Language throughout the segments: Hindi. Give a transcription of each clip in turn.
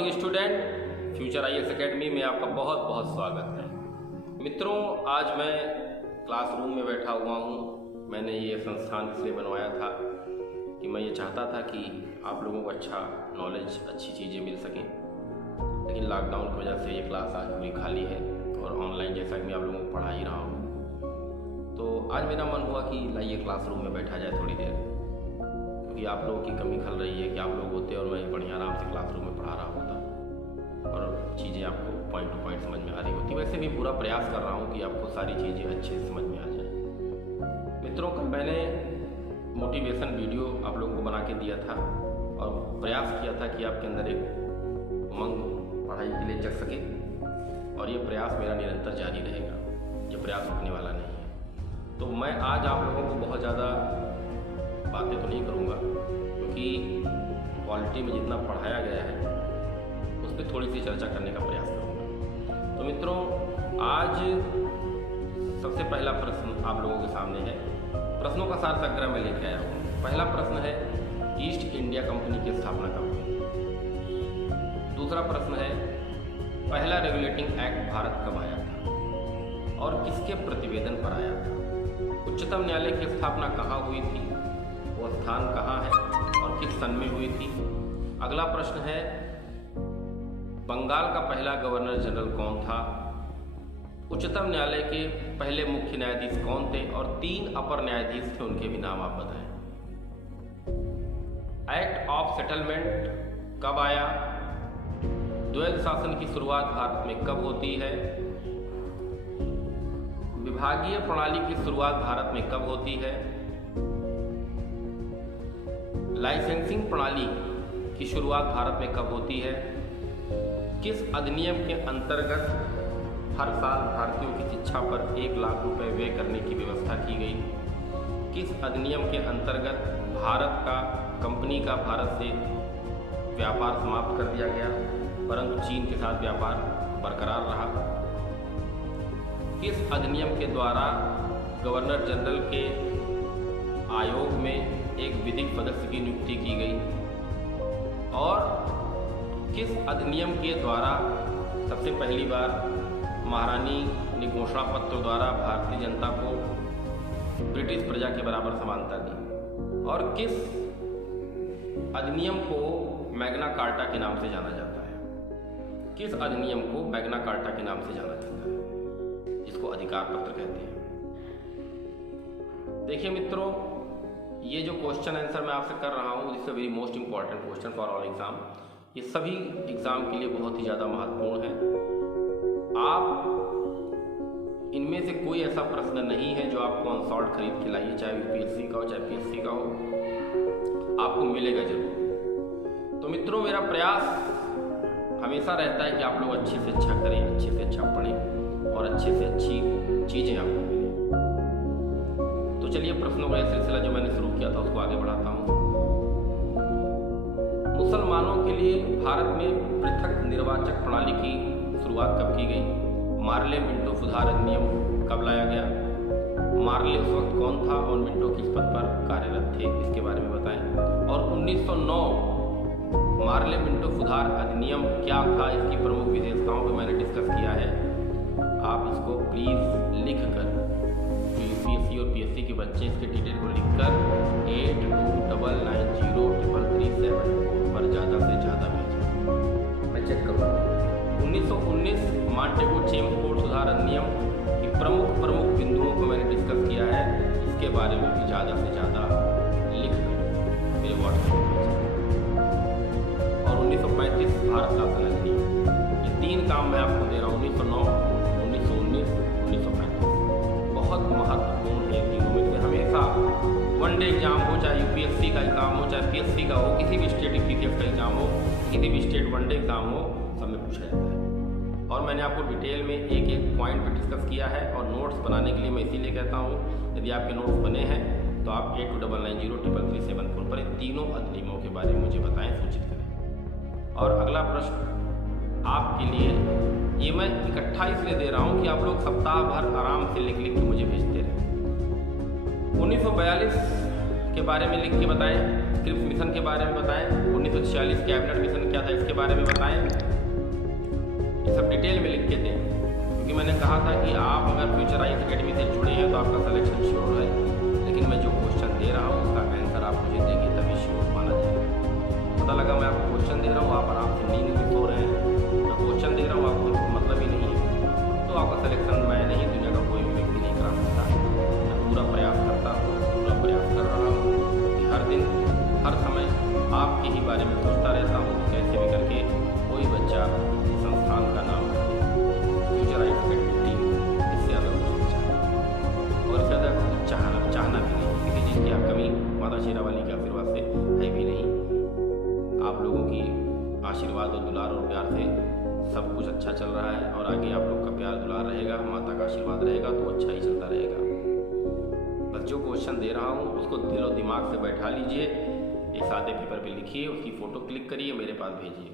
Morning student, future IAS academy में आपका बहुत बहुत स्वागत है। मित्रों, आज मैं क्लासरूम में बैठा हुआ हूँ। मैंने ये संस्थान इसलिए बनवाया था कि मैं ये चाहता था कि आप लोगों को अच्छा नॉलेज, अच्छी चीज़ें मिल सकें। लेकिन लॉकडाउन की वजह से ये क्लास आज पूरी खाली है और ऑनलाइन जैसा कि मैं आप लोगों को पढ़ा ही रहा हूँ। तो आज मेरा मन हुआ कि लाइए क्लासरूम में बैठा जाए थोड़ी देर, क्योंकि आप लोगों की कमी खल रही है कि आप लोग होते और मैं बढ़िया आराम से क्लासरूम में पढ़ा रहा होता और चीज़ें आपको पॉइंट टू पॉइंट समझ में आ रही होती। वैसे भी पूरा प्रयास कर रहा हूँ कि आपको सारी चीज़ें अच्छे से समझ में आ जाए। मित्रों, कल मैंने मोटिवेशन वीडियो आप लोगों को बना के दिया था और प्रयास किया था कि आपके अंदर एक उमंग पढ़ाई के लिए जग सके, और ये प्रयास मेरा निरंतर जारी रहेगा। ये प्रयास रुकने वाला नहीं है। तो मैं आज आप लोगों को बहुत ज़्यादा बातें तो नहीं करूँगा, क्योंकि क्वालिटी में जितना पढ़ाया गया है उस पर थोड़ी सी चर्चा करने का प्रयास करूँगा। तो मित्रों, आज सबसे पहला प्रश्न आप लोगों के सामने है। प्रश्नों का सार संग्रह में लेके आया हूँ। पहला प्रश्न है, ईस्ट इंडिया कंपनी की स्थापना कब हुई? दूसरा प्रश्न है, पहला रेगुलेटिंग एक्ट भारत कब आया था और किसके प्रतिवेदन पर आया था? उच्चतम न्यायालय की स्थापना कहाँ हुई थी, वो स्थान कहाँ है और किस सन में हुई थी? अगला प्रश्न है, बंगाल का पहला गवर्नर जनरल कौन था? उच्चतम न्यायालय के पहले मुख्य न्यायाधीश कौन थे और 3 अपर न्यायाधीश थे, उनके भी नाम आप बताएं। एक्ट ऑफ सेटलमेंट कब आया? द्वैध शासन की शुरुआत भारत में कब होती है? विभागीय प्रणाली की शुरुआत भारत में कब होती है? लाइसेंसिंग प्रणाली की शुरुआत भारत में कब होती है? किस अधिनियम के अंतर्गत हर साल भारतीयों की शिक्षा पर 1 लाख रुपए व्यय करने की व्यवस्था की गई? किस अधिनियम के अंतर्गत भारत का कंपनी का भारत से व्यापार समाप्त कर दिया गया, परंतु चीन के साथ व्यापार बरकरार रहा? किस अधिनियम के द्वारा गवर्नर जनरल के आयोग में एक विधिक सदस्य की नियुक्ति की गई? और किस अधिनियम के द्वारा सबसे पहली बार महारानी ने घोषणा पत्र द्वारा भारतीय जनता को ब्रिटिश प्रजा के बराबर समानता दी? और किस अधिनियम को मैग्ना कार्टा के नाम से जाना जाता है? किस अधिनियम को मैग्ना कार्टा के नाम से जाना जाता है, जिसको अधिकार पत्र कहते हैं? देखिए मित्रों, ये जो क्वेश्चन आंसर मैं आपसे कर रहा हूँ, this is very most important question for all exam. ये सभी एग्जाम के लिए बहुत ही ज़्यादा महत्वपूर्ण है। आप इनमें से कोई ऐसा प्रश्न नहीं है जो आपको अनसॉल्व खरीद के लाइए, चाहे यूपीएससी का हो चाहे पीएससी का हो, आपको मिलेगा जरूर। तो मित्रों, मेरा प्रयास हमेशा रहता है कि आप लोग अच्छे से अच्छा करें, अच्छे से अच्छा पढ़ें और अच्छे से अच्छी चीज़ें आपको मिलें। तो चलिए, प्रश्नों का यह सिलसिला जो मैंने शुरू किया था उसको आगे बढ़ाता हूँ। मुसलमानों के लिए भारत में पृथक निर्वाचक प्रणाली की शुरुआत कब की गई? मार्ले मिंटो सुधार अधिनियम कब लाया गया? मार्ले उस वक्त कौन था और मिंटो किस पद पर कार्यरत थे, इसके बारे में बताएं। और 1909 मार्ले मिंटो सुधार अधिनियम क्या था, इसकी प्रमुख विशेषताओं को मैंने डिस्कस किया है। आप इसको प्लीज़ लिख कर, जो यूपीएससी और पीएससी के बच्चे इसके डिटेल को लिखकर 8299033374 पर ज़्यादा से ज़्यादा भेजें, मैं चेक करूँगा। 1919 मॉन्टेगो चेम्सफोर्ड सुधार अधिनियम की प्रमुख बिंदुओं को मैंने डिस्कस किया है, इसके बारे में भी ज़्यादा से ज़्यादा लिख मेरे व्हाट्सएप पर। और 1935 भारत शासन अधिनियम, ये 3 काम मैं आपको दे रहा हूँ। 1909, 1919, 1935 बहुत महत्वपूर्ण है। तीनों में से हमेशा वनडे एग्जाम हो, चाहे यूपीएससी का एग्जाम हो, चाहे पीएससी का हो, किसी भी स्टेट पीसीएस का एग्जाम हो, किसी भी स्टेट वनडे एग्जाम हो, सब में पूछा जाता है। और मैंने आपको डिटेल में एक एक पॉइंट पे डिस्कस किया है। और नोट्स बनाने के लिए मैं इसीलिए कहता हूँ, यदि आपके नोट्स बने हैं तो आप 8299033374 पर इन तीनों अधिनियमों के बारे में मुझे बताएं, सूचित करें। और अगला प्रश्न आपके लिए, ये मैं इकट्ठा इसलिए दे रहा हूँ कि आप लोग सप्ताह भर आराम से लिख के मुझे भेजते रहे। 1942 के बारे में लिख के बताएं। क्रिप्स मिशन के बारे में बताएं। 1946 कैबिनेट मिशन क्या था इसके बारे में बताएं। ये सब डिटेल में लिख के दें, क्योंकि मैंने कहा था कि आप अगर फ्यूचर IAS अकेडमी से जुड़े हैं तो आपका सिलेक्शन श्योर है। लेकिन मैं जो क्वेश्चन दे रहा हूँ उसका आंसर आप मुझे देंगे तभी श्योर माना जाएगा। पता लगा मैं आपको क्वेश्चन दे रहा हूँ, आप आराम से नींद में सो रहे हैं, मैं क्वेश्चन दे रहा हूँ आपको मतलब ही नहीं है, तो आपका सिलेक्शन मैं नहीं, दुनिया का कोई भी व्यक्ति नहीं करा सकता। मैं पूरा प्रयास करता हूँ, पूरा प्रयास कर रहा हूँ कि हर दिन हर समय आपके ही बारे में सोचता रहता हूँ, कैसे भी करके कोई बच्चा संस्थान का नाम फ्यूचर IAS अकेडमी टीम इससे ज़्यादा कुछ अच्छा और इससे ज़्यादा कुछ चाहना भी नहीं, किसी चीज़ की कमी माता शेरावाली के आशीर्वाद से है भी नहीं। आप लोगों की आशीर्वाद और दुलार और प्यार से सब कुछ अच्छा चल रहा है और आगे आप लोग का प्यार दुलार रहेगा, माता का आशीर्वाद रहेगा तो अच्छा ही चलता रहेगा। बस जो क्वेश्चन दे रहा हूँ उसको दिल और दिमाग से बैठा लीजिए, एक सादे पेपर पे लिखिए, उसकी फ़ोटो क्लिक करिए, मेरे पास भेजिए।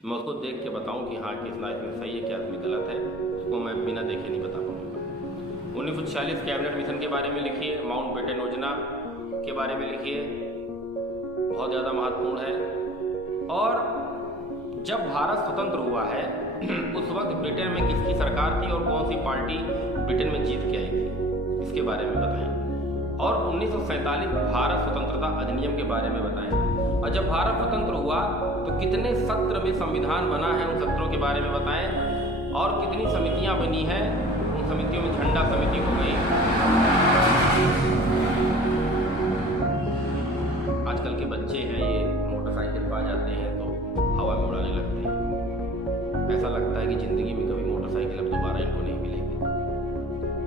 मैं उसको देख के बताऊँ कि हाँ कितना इसमें सही है क्या इसमें गलत है, उसको मैं बिना देखे नहीं बता पाऊँगा। 1946 कैबिनेट मिशन के बारे में लिखिए, माउंट बेटन योजना के बारे में लिखिए, बहुत ज़्यादा महत्वपूर्ण है। और जब भारत स्वतंत्र हुआ है उस वक्त ब्रिटेन में किसकी सरकार थी और कौन सी पार्टी ब्रिटेन में जीत के आई थी, इसके बारे में बताएं। और 1947 भारत स्वतंत्रता अधिनियम के बारे में बताएं। और जब भारत स्वतंत्र हुआ तो कितने सत्र में संविधान बना है, उन सत्रों के बारे में बताएं। और कितनी समितियां बनी हैं, उन समितियों में झंडा समिति हो गई। आजकल के बच्चे हैं ये मोटरसाइकिल पा जाते हैं तो हवा में उड़ाने लगते हैं, ऐसा लगता है कि ज़िंदगी में कभी मोटरसाइकिल अब दोबारा इनको नहीं मिलेगी।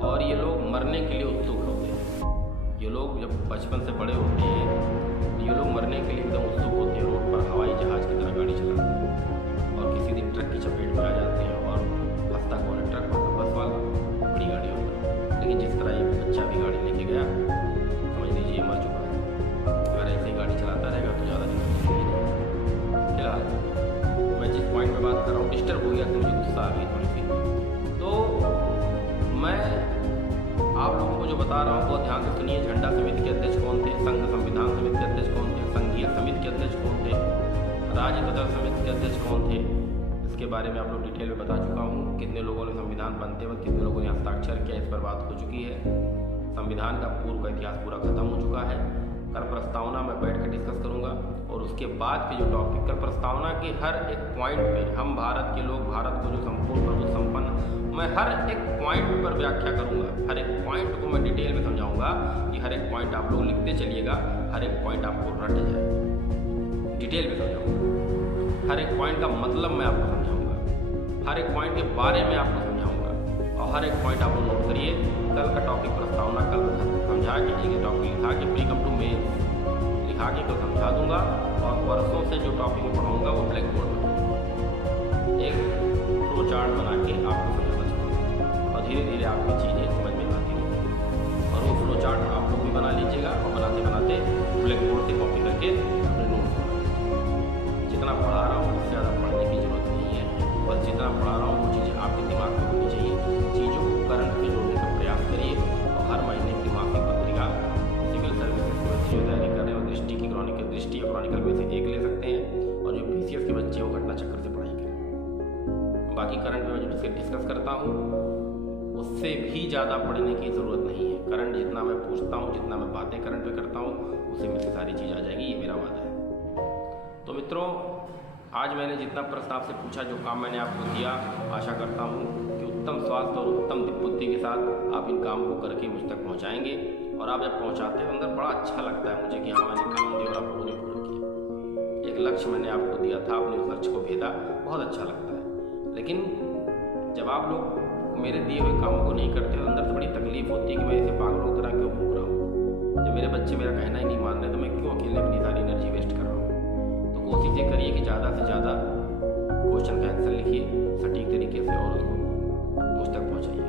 और ये लोग मरने के लिए उत्सुक होते हैं। ये लोग जब बचपन से बड़े होते हैं ये लोग मरने के लिए एकदम उत्सुक होते हैं, रोड पर हवाई जहाज़ की तरह गाड़ी चलाते हैं और किसी दिन ट्रक की चपेट में आ जाते हैं और फंसता कौन है, ट्रक वाला, बस वाला, बड़ी गाड़ी होगी। लेकिन जिस तरह ये बच्चा भी गाड़ी लेके गया समझ लीजिए मर चुका है। अगर ऐसे ही गाड़ी चलाता रहेगा तो ज़्यादा दिन नहीं। फिलहाल मैं जिस पॉइंट में बात कर रहा हूँ डिस्टर्ब हो गया तो मुझे गुस्सा आ गई थोड़ी सी, तो मैं आप लोगों को जो बता रहा हूँ बहुत ध्यान से सुनिए। झंडा समिति के अध्यक्ष कौन थे, संघ संविधान समिति के अध्यक्ष कौन थे, संघीय समिति के अध्यक्ष कौन थे, राज्य तथा समिति के अध्यक्ष कौन थे, इसके बारे में आप लोग डिटेल में बता चुका हूँ। कितने लोगों ने संविधान बनते वक्त कितने लोगों ने हस्ताक्षर किया, इस पर बात हो चुकी है। संविधान का पूर्व का इतिहास पूरा खत्म हो चुका है। कर प्रस्तावना मैं बैठ कर डिस्कस करूंगा और उसके बाद के जो टॉपिक कर प्रस्तावना के हर एक पॉइंट पे हम भारत के लोग, भारत को जो संपूर्ण प्रभु संपन्न, मैं हर एक पॉइंट पर व्याख्या करूंगा। हर एक पॉइंट को मैं डिटेल में समझाऊंगा कि हर एक पॉइंट आप लोग लिखते चलिएगा, हर एक पॉइंट आपको रट जाए। डिटेल में समझाऊंगा, हर एक पॉइंट का मतलब मैं आपको समझाऊंगा, हर एक पॉइंट के बारे में आपको समझाऊंगा और हर एक पॉइंट आप लोग नोट करिए। कल का टॉपिक प्रस्तावना कल समझा के एक टॉपिक लिखा के प्री कम टू मेन लिखा के कल समझा दूंगा और वर्षों से जो टॉपिक में पढ़ाऊंगा वो ब्लैक बोर्ड पर एक फ्लो चार्ट बना के आपको समझाना चाहिए और धीरे धीरे आपकी चीज़ें समझ में आती रहेंगी। और वो फ्लो चार्ट आप लोग भी बना लीजिएगा और बनाते बनाते ब्लैक बोर्ड से कॉपी करके अपने नोट्स बनाइए। जितना पढ़ा रहा हूँ उससे ज़्यादा पढ़ने की जरूरत नहीं है, बस जितना पढ़ा रहा हूँ वो चीज़ें आपके दिमाग में होनी चाहिए। चीज़ों को करंट से जोड़ने का प्रयास करिए और हर महीने की मासिक पत्रिका सिविल सर्विसेज की बच्चे जो तैयारी कर रहे हैं दृष्टि की क्रॉनिकल, दृष्टि या क्रॉनिकल में से एक ले सकते हैं और जो PCS के बच्चे वो घटना चक्र से पढ़ाई करें। बाकी करंट में जो डिस्कस करता हूँ उससे भी ज़्यादा पढ़ने की ज़रूरत नहीं है। करंट जितना मैं पूछता हूँ, जितना मैं बातें करंट पे करता हूँ उसी में से सारी चीज़ आ जाएगी, ये मेरा वादा है। तो मित्रों आज मैंने जितना प्रश्न आपसे पूछा, जो काम मैंने आपको दिया, आशा करता हूँ कि उत्तम स्वास्थ्य और उत्तम बुद्धि के साथ आप इन काम को करके मुझ तक पहुँचाएंगे। और आप जब पहुँचाते हो अंदर बड़ा अच्छा लगता है मुझे कि हाँ मैंने काम दिया और आप लोगों ने पूरा किया। एक लक्ष्य मैंने आपको दिया था, आपने उस लक्ष्य को भेदा, बहुत अच्छा लगता है। लेकिन जब आप लोग मेरे दिए हुए कामों को नहीं करते हो अंदर से बड़ी तकलीफ होती है कि मैं ऐसे पागलों की तरह क्यों भूख रहा हूँ। जब मेरे बच्चे मेरा कहना ही नहीं मान रहे तो मैं क्यों अकेले अपनी सारी एनर्जी वेस्ट कर रहा हूँ। तो कोशिश ये करिए कि ज़्यादा से ज़्यादा क्वेश्चन का आंसर लिखिए सटीक तरीके से और उसको मुझ तक पहुँचाइए।